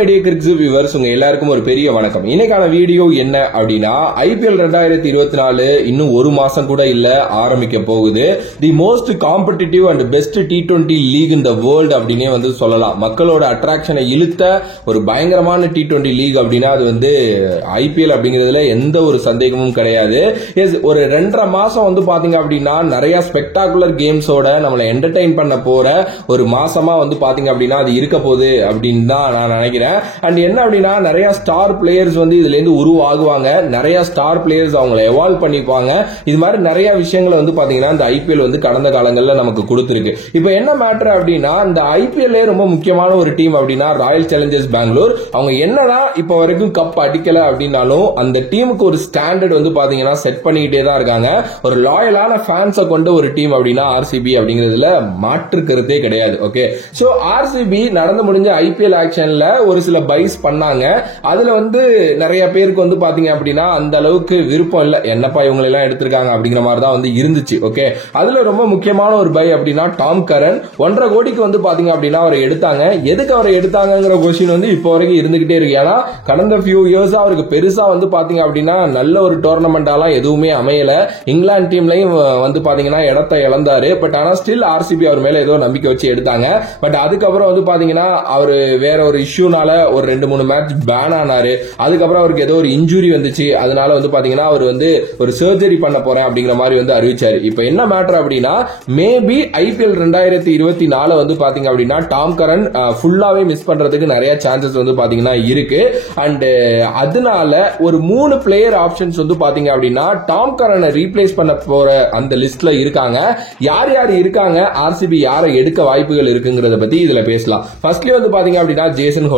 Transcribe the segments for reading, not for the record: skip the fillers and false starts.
My dear cricket viewers, உங்க எல்லாருக்கும் ஒரு பெரிய வணக்கம். இன்னைக்கான வீடியோ என்ன அப்படின்னா, IPL 2024 இன்னும் ஒரு மாசம் கூட இல்ல ஆரம்பிக்க போகுது. The most competitive and best T20 league in the world அப்படினே வந்து சொல்லலாம். மக்களோட அட்ராக்ஷனை இழுத்த ஒரு பயங்கரமான T20 லீக் அப்படின்னா அது வந்து IPL அப்படிங்கிறதுல எந்த ஒரு சந்தேகமும் கிடையாது. ஒரு 2.5 மாசம் வந்து பாத்தீங்க அப்படின்னா நிறைய ஸ்பெக்டாகுலர் கேம்ஸோட நம்மளை என்டர்டெயின் பண்ண போற ஒரு மாசமா வந்து பாத்தீங்க அப்படின்னா அது இருக்க போகுது அப்படின்னு தான் நான் நினைக்கிறேன். அண்ட் என்ன அப்படின்னா, நிறைய ஸ்டார் பிளேயர்ஸ் வந்து இதுல இருந்து உருவாகுவாங்க, நிறைய ஸ்டார் பிளேயர்ஸ் அவங்களை எவால்வ் பண்ணிப்பாங்க. இது மாதிரி நிறைய விஷயங்களை வந்து பாத்தீங்கன்னா இந்த IPL வந்து கடந்த காலங்கள்ல நமக்கு கொடுத்திருக்கு. இப்போ என்ன மேட்டர் அப்படின்னா, இந்த IPL ரொம்ப முக்கியமான ஒரு டீம் அப்படின்னா ராயல் சேலஞ்சர்ஸ் பெங்களூர். அவங்க என்னதான் இப்ப வரைக்கும் கப் அடிக்கல அப்படின்னாலும் அந்த டீமுக்கு ஒரு ஸ்டாண்டர்ட் வந்து பாத்தீங்கன்னா செட் பண்ணிக்கிட்டே தான் இருக்காங்க. ஒரு லாயலான ஃபேன்ஸை கொண்ட ஒரு டீம் அப்படின்னா RCB அப்படிங்கிறதுல மாற்று கருத்தே கிடையாது. ஓகே, சோ RCB நடந்து முடிஞ்ச IPL ஆக்ஷன்ல ஒரு சில பைஸ் பண்ணாங்க. அதுல வந்து நிறைய பேருக்கு வந்து பாத்தீங்க அப்படின்னா அந்த அளவுக்கு விருப்பம் இல்ல, என்னப்பா இவங்க எல்லாம் எடுத்திருக்காங்க அப்படிங்கிற மாதிரி தான் வந்து இருந்துச்சு. ஓகே, அதுல ரொம்ப முக்கியமான ஒரு பை அப்படின்னா டாம் கரன் 1.5 கோடிக்கு வந்து பாத்தீங்க அப்படின்னா அவரை எடுத்தாங்க. எதுக்கு அவரை எடுத்தாங்கிற கொஸ்டின் வந்து இப்போ வரைக்கும் இருந்துகிட்டே இருக்கு. ஏன்னா கடந்த ஃபியூ இயர்ஸா அவருக்கு பெருசா வந்து பாத்தீங்க அப்படின்னா நல்ல ஒரு டோர்னமெண்டாலாம் எதுவுமே அமையல. இங்கிலாந்து டீம்லயும் வந்து பாத்தீங்கன்னா இடத்தை இழந்தாரு. பட் ஆனா ஸ்டில் RCB அவர் மேல ஏதோ நம்பிக்கை வச்சு எடுத்தாங்க. பட் அதுக்கப்புறம் வந்து பாத்தீங்கன்னா அவரு வேற ஒரு இஷ்யூனால ஒரு 2-3 மேட்ச் பேன் ஆனாரு. அதுக்கப்புறம் அவருக்கு ஏதோ ஒரு இன்ஜுரி வந்துச்சு. அதனால வந்து பாத்தீங்கன்னா அவர் வந்து ஒரு சர்ஜரி பண்ண போறேன் அப்படிங்கிற மாதிரி வந்து அறிவிச்சாரு. இப்போ என்ன மேட்டர் அப்படின்னா, மேபி IPL 2024 வந்து பாத்தீங்க அப்படின்னா டாம் கரன் ஃபுல்லாவே மிஸ் பண்றதுக்கு நிறைய சான்சஸ் வந்து பாத்தீங்கன்னா இருக்கு. அண்ட் அதனால ஒரு 3 பிளேயர் ஆப்ஷன்ஸ் வந்து பாத்தீங்க அப்படின்னா டாம் கரனை ரீப்ளேஸ் பண்ண போற அந்த லிஸ்ட்ல இருக்காங்க. யார் யார் இருக்காங்க, RCB யாரை எடுக்க வாய்ப்புகள் இருக்குங்கிறத பத்தி இதுல பேசலாம். ஃபர்ஸ்ட்லி வந்து பாத்தீங்க அப்படின்னா ஜேசன்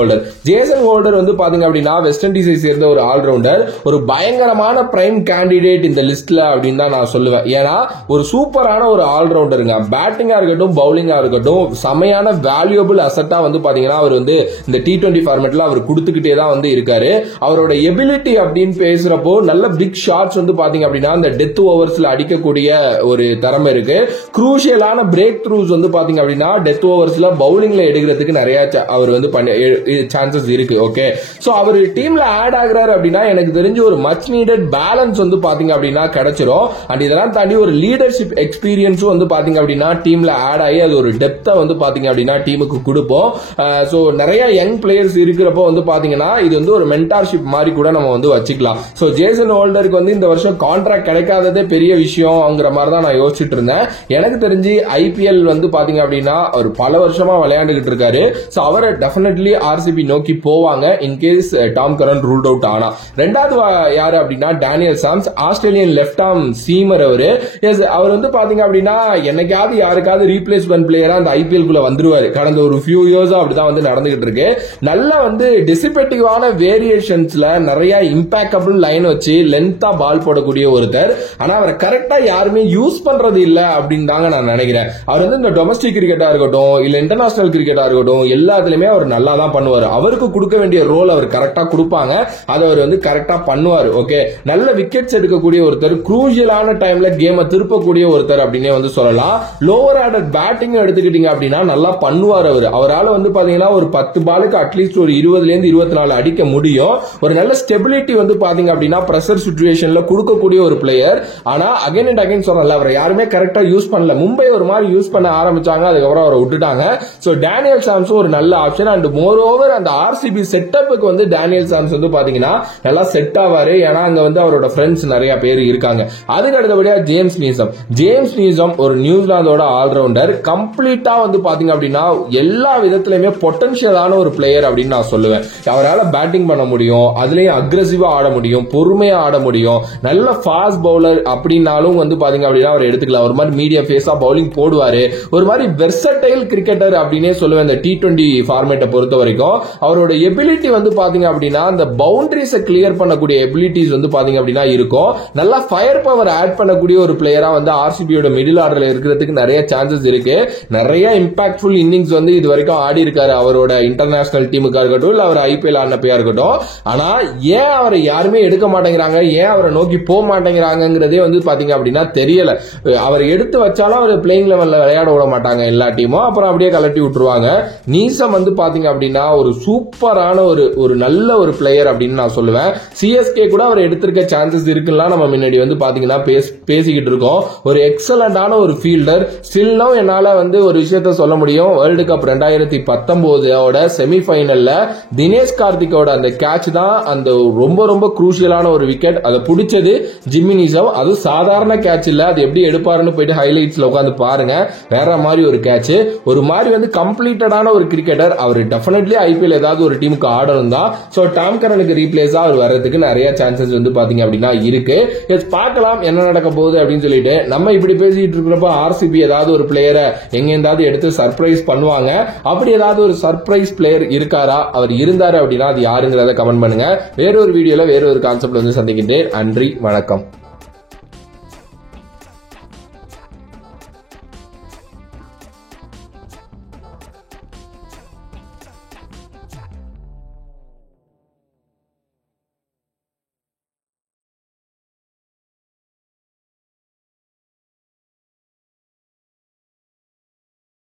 ஹோல்டர் வந்து பாத்தீங்க அப்படின்னா வெஸ்ட் இண்டீஸை சேர்ந்த ஒரு ஆல்ரவுண்டர், ஒரு பயங்கரமான பிரைம் கேண்டிடேட் இந்த லிஸ்ட்ல அப்படின்னு தான் நான் சொல்லுவேன். ஏன்னா ஒரு சூப்பரான ஒரு ஆல்ரவுண்டருங்க, பேட்டிங்கா இருக்கட்டும் பவுலிங்கா இருக்கட்டும் செமையான வேல்யூபிள் அசெட்டா வந்து பாத்தீங்கன்னா அவர் வந்து இந்த T20 ஃபார்மேட்ல அவர் கொடுத்துக்கிட்டே தான் வந்து இருக்காரு. அவரோட எபிலிட்டி அப்படின்னு பேசுறப்போ நல்ல பிக் ஷாட்ஸ் வந்து பாத்தீங்க அப்படின்னா இந்த டெத் ஓவர்ஸ்ல அடிக்கக்கூடிய ஒரு திறமை இருக்கு. குரூஷியலான பிரேக் த்ரூஸ் வந்து பாத்தீங்க அப்படின்னா டெத் ஓவர்ஸ்ல பவுலிங்ல எடுக்கிறதுக்கு நிறைய அவர் வந்து சான்சஸ் இருக்கு. ஓகே, சோ அவர் டீம்ல ஆட் ஆகுறாரு அப்படின்னா எனக்கு தெரிஞ்சு ஒரு மச் நீடட் பேலன்ஸ் வந்து பாத்தீங்க அப்படின்னா கிடைச்சிரும். அண்ட் இதெல்லாம் தாண்டி ஒரு லீடர்ஷிப் எக்ஸ்பீரியன்ஸும் வந்து பாத்தீங்க அப்படின்னா டீம்ல ஆட் ஆகி அது ஒரு டெப்தா வந்து பாத்தீங்க அப்படின்னா டீமுக்கு கொடுப்போம். சோ நிறைய யங் பிளேயர்ஸ் இருக்கிறப்போ வந்து பாத்தீங்கன்னா இது வந்து ஒரு மென்டார்ஷிப் மாதிரி கூட நம்ம வந்து வச்சுக்கலாம். சோ ஜேசன் ஹோல்டருக்கு வந்து இந்த வருஷம் கான்ட்ராக்ட் கிடைக்காததே பெரிய விஷயம்ங்கிற மாதிரி தான் நான் யோசிச்சுட்டு இருந்தேன். எனக்கு தெரிஞ்சு IPL வந்து பாத்தீங்க அப்படின்னா அவர் பல வருஷமா விளையாண்டுகிட்டு இருக்காரு. சோ அவரை டெஃபினெட்லி RCB நோக்கி போவாங்க in case Tom Curran ruled out ஆனா. ரெண்டாவது யாரு அப்படின்னா Daniel Sams, Australian left arm seamer. அவர் வந்து பாத்தீங்க அப்படின்னா என்னைக்காவது யாருக்காவது ரீப்ளேஸ்மெண்ட் பிளேயரா அந்த IPL குள்ள வந்துருவாரு. கடந்த ஒரு ஃபியூ இயர்ஸா அப்படிதான் வந்து நடந்துகிட்டு இருக்கு. நல்லா வந்து டிசிபேட்டிவான வேரியேஷன்ஸ்ல நிறைய இம்பாக்டபிள் லைன் வச்சு லென்த்தா பால் போடக்கூடிய ஒருத்தர். ஆனா அவரை கரெக்டா யாருமே யூஸ் பண்றது இல்ல அப்படின்னு தாங்க நான் நினைக்கிறேன். அவர் வந்து இந்த டொமஸ்டிக் கிரிக்கெட்டா இருக்கட்டும் இல்ல இன்டர்நேஷனல் கிரிக்கெட்டா இருக்கட்டும் எல்லாத்துலயுமே அவர் நல்லா தான் பண்ணுவார். அவருக்கு கொடுக்க வேண்டிய ரோல் அவர் கரெக்டா கொடுப்பாங்க, அதை அவர் வந்து கரெக்டா பண்ணுவார். ஓகே, நல்ல விக்கெட்ஸ் எடுக்கக்கூடிய ஒருத்தர், குரூஷியலான டைம்ல கேமை திருப்பக்கூடிய ஒருத்தர் அப்படின்னே வந்து சொல்லலாம். லோவர் ஆர்டர் பேட்டிங் எடுத்துக்கிட்டீங்க அப்படின்னா நல்லா பண்ணுவார். அவரால் வந்து பாத்தீங்கன்னா ஒரு 10 பாலுக்கு அட்லீஸ்ட் ஒரு 20-24 அடிக்க முடியும். ஒரு நல்ல ஸ்டெபிலிட்டி வந்து பாத்தீங்க அப்படின்னா பிரஷர் சிச்சுவேஷன்ல கொடுக்கக்கூடிய ஒரு பிளேயர். ஆனா அகைன் அண்ட் அகைன் சொல்லல, அவரை யாருமே கரெக்டா யூஸ் பண்ணல. மும்பை ஒரு மாதிரி யூஸ் பண்ண ஆரம்பிச்சாங்க, அதுக்கப்புறம் அவரை விட்டுட்டாங்க. சோ டேனியல் சாம்ஸும் ஒரு நல்ல ஆப்ஷன். அண்ட் மோர் ஓவர் அந்த RCB செட்டப்புக்கு வந்து டேனியல் சாம்ஸ் வந்து பாத்தீங்கன்னா நல்லா செட் ஆவாரு. ஏன்னா அங்க வந்து அவரோட ஃப்ரெண்ட்ஸ் நிறைய பேர் இருக்காங்க. அதுக்கு அடுத்தபடியா ஜேம்ஸ் நீசம் ஒரு நியூசிலாந்தோட ஆல்ரவுண்டர், கம்ப்ளீட்டா வந்து பாத்தீங்க அப்படின்னா எல்லா விதத்திலுமே பொட்டன்ஷியலான ஒரு பிளேயர் அப்படின்னு நான் சொல்லுவேன். அவரால் பேட்டிங் பண்ண முடியும், அதுலயும் அக்ரெசிவா ஆட முடியும், பொறுமையா ஆட முடியும், நல்ல ஃபாஸ்ட் பவுலர் அப்படின்னாலும் வந்து பாத்தீங்க அப்படின்னா அவர் எடுத்துக்கலாம். ஒரு மாதிரி மீடியம் ஃபேஸா பவுலிங் போடுவாரு. ஒரு மாதிரி வெர்சடைல் கிரிக்கெட்டர் அப்படின்னே சொல்லுவேன் இந்த T20 ஃபார்மேட்டை பொறுத்த வரைக்கும். அவரோட எபிலிட்டி வந்து பாத்தீங்க அப்படின்னா அந்த பவுண்டரிஸை கிளியர் பண்ணக்கூடிய எபிலிட்டிஸ் வந்து பாத்தீங்க அப்படின்னா இருக்கும். நல்லா ஃபயர் பவர் ஆட் பண்ணக்கூடிய ஒரு பிளேயரா வந்து RCBயோட மிடில் ஆர்டர்ல இருக்கிறதுக்கு நிறைய சான்சஸ் இருக்கு. நிறைய இம்பாக்ட்ஃபுல் இன்னிங்ஸ் வந்து இது வரைக்கும் ஆடி இருக்காரு அவரோட இன்டர்நேஷனல் டீமுக்கா இருக்கட்டும் இல்ல அவர் IPL ஆனப்பையா இருக்கட்டும். ஆனா ஏன் அவரை யாருமே எடுக்க மாட்டேங்கிறாங்க, ஏன் அவரை நோக்கி போக மாட்டேங்கிறாங்கிறதே வந்து பாத்தீங்க அப்படின்னா தெரியல. அவர் எடுத்து வச்சாலும் அவர் பிளேயிங் லெவல்ல விளையாட விட மாட்டாங்க எல்லா டீமும், அப்புறம் அப்படியே கலட்டி விட்டுருவாங்க. நீசம் வந்து பாத்தீங்க அப்படின்னா ஒரு சூப்பரான ஒரு நல்ல ஒரு பிளேயர் அப்படின்னு நான் சொல்லுவேன். சிஎஸ்கே கூட அவர் எடுத்திருக்க சான்சஸ் இருக்குன்னா நம்ம முன்னாடி வந்து பாத்தீங்கன்னா பேசிக்கிட்டு இருக்கோம். ஒரு எக்ஸலண்டான ஒரு ஃபீல்டர். ஸ்டில் நவ் என்னால வந்து ஒரு விஷயத்த சொல்ல முடியும். வேர்ல்டு கப் 2019 செமிஃபைனல்ல தினேஷ் கார்த்திகோட அந்த கேட்ச் தான் அந்த ரொம்ப ரொம்ப குரூஷியலான ஒரு விக்கெட். அதை பிடிச்சது ஜிம்மி நீசம். அது சாதாரண கேட்ச் இல்ல, அது எப்படி எடுப்பாருன்னு போயிட்டு ஹைலைட்ஸ்ல உட்காந்து பாருங்க. வேற மாதிரி ஒரு கேட்ச், ஒரு மாதிரி வந்து கம்ப்ளீட்டடான ஒரு கிரிக்கெட்டர். அவர் டெஃபினெட்லி ஐபிஎல் ஏதாவது ஒரு டீமுக்கு ஆடணும் தான். சோ டாம் கரனுக்கு ரீப்ளேஸா அவர் வர்றதுக்கு நிறைய சான்சஸ் வந்து பாத்தீங்க அப்படின்னா இருக்கு. பார்க்கலாம் என்ன நடக்க போகுது அப்படின்னு சொல்லிட்டு. நம்ம இப்படி பேசிட்டு இருக்கிறப்ப ஆர்சிபி ஏதாவது ஒரு பிளேயரை எங்க இருந்தாவது எடுத்து சர்ப்ரைஸ் பண்ணுவாங்க. அப்படி ஏதாவது ஒரு சர்ப்ரைஸ் பிளேயர் இருக்காரா? அவர் இருந்தாரு அப்படின்னா அது யாருங்கிறத கமெண்ட் பண்ணுங்க. வேறொரு வீடியோல வேறொரு கான்செப்ட் வந்து சந்திக்கின்றேன். நன்றி, வணக்கம்.